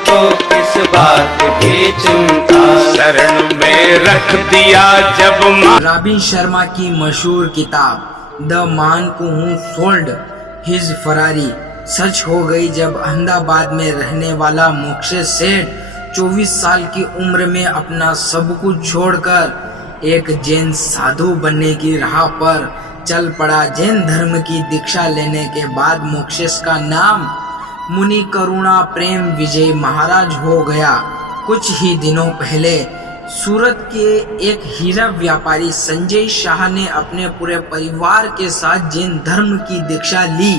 को किस बात की चिंता, शरण में रख दिया जब रॉबिन शर्मा की मशहूर किताब the man who sold his Ferrari सच हो गई जब अहमदाबाद में रहने वाला मोक्षेश सेठ 24 साल की उम्र में अपना सब कुछ छोड़कर एक जैन साधु बनने की राह पर चल पड़ा। जैन धर्म की दीक्षा लेने के बाद मोक्षेश का नाम मुनि करुणा प्रेम विजय महाराज हो गया। कुछ ही दिनों पहले सूरत के एक हीरा व्यापारी संजय शाह ने अपने पूरे परिवार के साथ जैन धर्म की दीक्षा ली।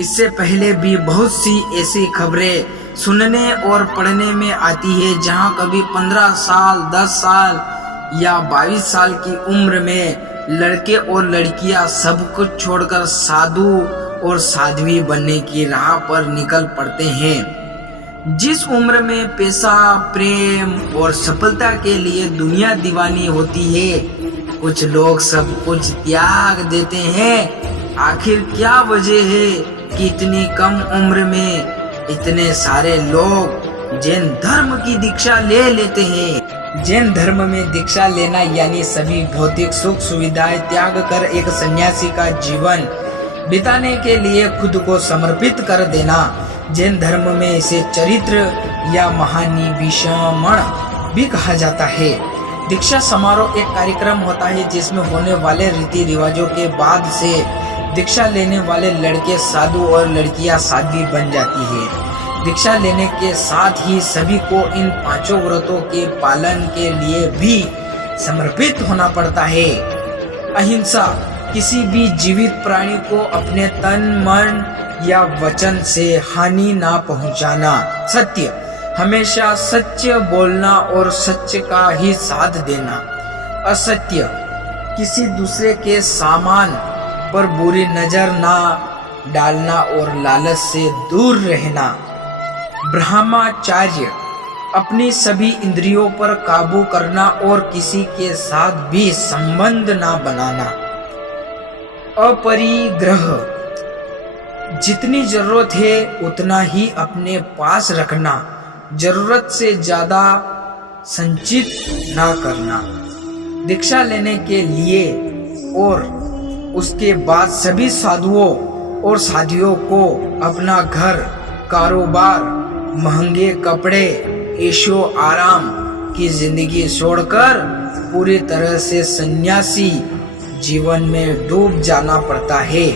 इससे पहले भी बहुत सी ऐसी खबरें सुनने और पढ़ने में आती है जहां कभी 15 साल 10 साल या 22 साल की उम्र में लड़के और लड़कियां सब कुछ छोड़कर साधु और साध्वी बनने की राह पर निकल पड़ते हैं। जिस उम्र में पैसा प्रेम और सफलता के लिए दुनिया दीवानी होती है, कुछ लोग सब कुछ त्याग देते हैं। आखिर क्या वजह है कि इतनी कम उम्र में इतने सारे लोग जैन धर्म की दीक्षा ले लेते हैं? जैन धर्म में दीक्षा लेना यानी सभी भौतिक सुख सुविधाएं त्याग कर एक सन्यासी का जीवन बिताने के लिए खुद को समर्पित कर देना। जैन धर्म में इसे चरित्र या महानिविष्मण भी कहा जाता है। दीक्षा समारोह एक कार्यक्रम होता है जिसमें होने वाले रीति रिवाजों के बाद से दीक्षा लेने वाले लड़के साधु और लड़कियां साध्वी बन जाती है। दीक्षा लेने के साथ ही सभी को इन 5 व्रतों के पालन के लिए भी समर्पित होना पड़ता है। अहिंसा, किसी भी जीवित प्राणी को अपने तन मन या वचन से हानि ना पहुंचाना। सत्य, हमेशा सत्य बोलना और सत्य का ही साथ देना। असत्य, किसी दूसरे के सामान पर बुरी नजर ना डालना और लालच से दूर रहना। ब्रह्मचर्य, अपनी सभी इंद्रियों पर काबू करना और किसी के साथ भी संबंध ना बनाना। अपरिग्रह, जितनी जरूरत है उतना ही अपने पास रखना, जरूरत से ज्यादा संचित ना करना। दीक्षा लेने के लिए और उसके बाद सभी साधुओं और साधियों को अपना घर, कारोबार, महंगे कपड़े, ऐशो आराम की जिंदगी छोड़कर पूरी तरह से सन्यासी जीवन में डूब जाना पड़ता है।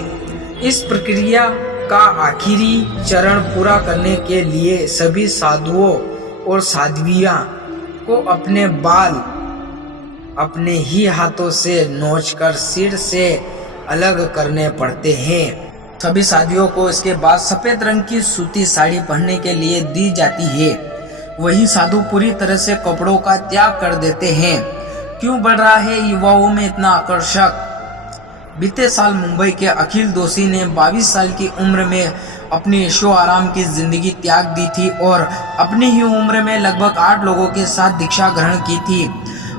इस प्रक्रिया का आखिरी चरण पूरा करने के लिए सभी साधुओं और साध्वियां को अपने बाल अपने ही हाथों से नोचकर सिर से अलग करने पड़ते हैं। सभी साधियों को इसके बाद सफेद रंग की सूती साड़ी पहनने के लिए दी जाती है। वही साधु पूरी तरह से कपड़ों का त्याग कर देते हैं। क्यों बढ़ रहा है युवाओं में इतना आकर्षक? बीते साल मुंबई के अखिल दोषी ने 22 साल की उम्र में अपनी ऐशो आराम की जिंदगी त्याग दी थी और अपनी ही उम्र में लगभग 8 लोगों के साथ दीक्षा ग्रहण की थी।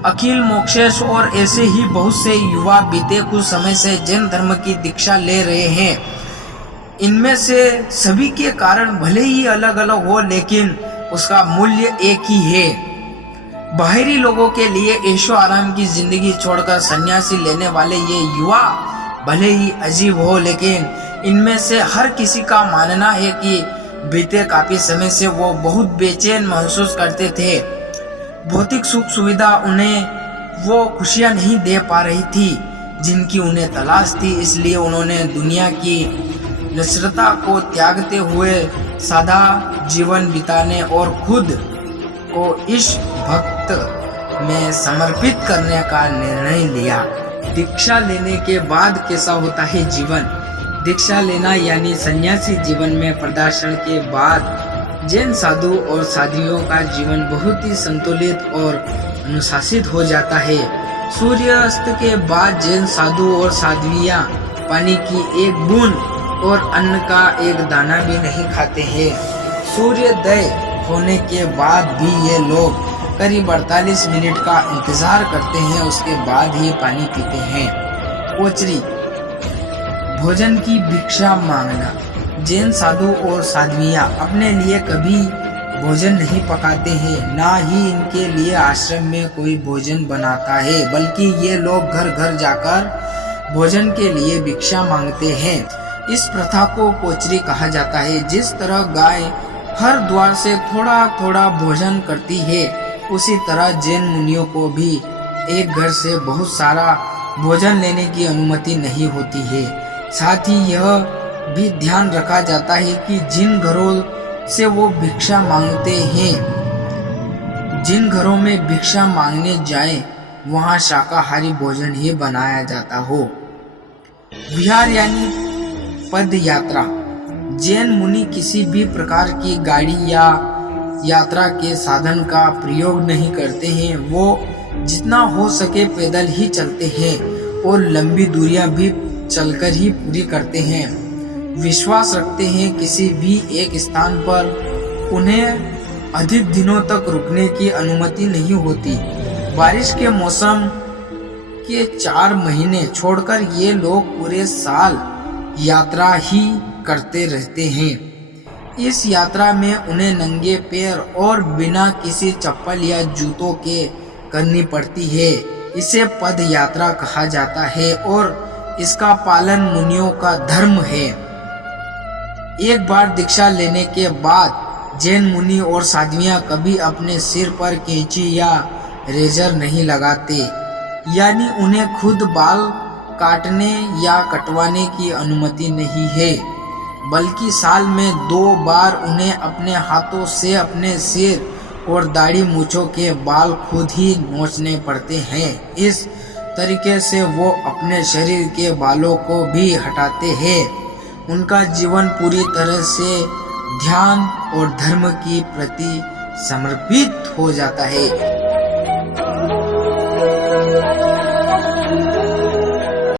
अखिल, मोक्षेश और ऐसे ही बहुत से युवा बीते कुछ समय से जैन धर्म की दीक्षा ले रहे हैं। इनमें से सभी के कारण भले ही अलग अलग हो, लेकिन उसका मूल्य एक ही है। बाहरी लोगों के लिए ऐशो आराम की जिंदगी छोड़कर सन्यासी लेने वाले ये युवा भले ही अजीब हो, लेकिन इनमें से हर किसी का मानना है कि बीते काफी समय से वो बहुत बेचैन महसूस करते थे। भौतिक सुख सुविधा उन्हें वो खुशियां नहीं दे पा रही थी जिनकी उन्हें तलाश थी, इसलिए उन्होंने दुनिया की नश्वरता को त्यागते हुए सादा जीवन बिताने और खुद को इस भक्त में समर्पित करने का निर्णय लिया। दीक्षा लेने के बाद कैसा होता है जीवन? दीक्षा लेना यानी सन्यासी जीवन में प्रदर्शन के बाद जैन साधु और साध्वियों का जीवन बहुत ही संतुलित और अनुशासित हो जाता है। सूर्यास्त के बाद जैन साधु और साध्वियां पानी की एक बूंद और अन्न का एक दाना भी नहीं खाते हैं। सूर्योदय होने के बाद भी ये लोग करीब 48 मिनट का इंतजार करते हैं, उसके बाद ही पानी पीते हैं। कोचरी, भोजन की भिक्षा मांगना। जैन साधु और साध्वियां अपने लिए कभी भोजन नहीं पकाते हैं, ना ही इनके लिए आश्रम में कोई भोजन बनाता है, बल्कि ये लोग घर घर जाकर भोजन के लिए भिक्षा मांगते हैं। इस प्रथा को कोचरी कहा जाता है। जिस तरह गाय हर द्वार से थोड़ा थोड़ा भोजन करती है, उसी तरह जैन मुनियों को भी एक घर से बहुत सारा भोजन लेने की अनुमति नहीं होती है। साथ ही यह भी ध्यान रखा जाता है कि जिन घरों से वो भिक्षा मांगते हैं, जिन घरों में भिक्षा मांगने जाए, वहाँ शाकाहारी भोजन ही बनाया जाता हो। विहार यानी पद यात्रा। जैन मुनि किसी भी प्रकार की गाड़ी या यात्रा के साधन का प्रयोग नहीं करते हैं। वो जितना हो सके पैदल ही चलते हैं और लंबी दूरियां भी चलकर ही पूरी करते हैं। विश्वास रखते हैं किसी भी एक स्थान पर उन्हें अधिक दिनों तक रुकने की अनुमति नहीं होती। बारिश के मौसम के 4 महीने छोड़कर ये लोग पूरे साल यात्रा ही करते रहते हैं। इस यात्रा में उन्हें नंगे पैर और बिना किसी चप्पल या जूतों के करनी पड़ती है। इसे पद यात्रा कहा जाता है और इसका पालन मुनियों का धर्म है। एक बार दीक्षा लेने के बाद जैन मुनि और साध्वियां कभी अपने सिर पर कैंची या रेजर नहीं लगाते, यानी उन्हें खुद बाल काटने या कटवाने की अनुमति नहीं है, बल्कि साल में 2 बार उन्हें अपने हाथों से अपने सिर और दाढ़ी मूंछों के बाल खुद ही नोचने पड़ते हैं। इस तरीके से वो अपने शरीर के बालों को भी हटाते हैं। उनका जीवन पूरी तरह से ध्यान और धर्म की प्रति समर्पित हो जाता है।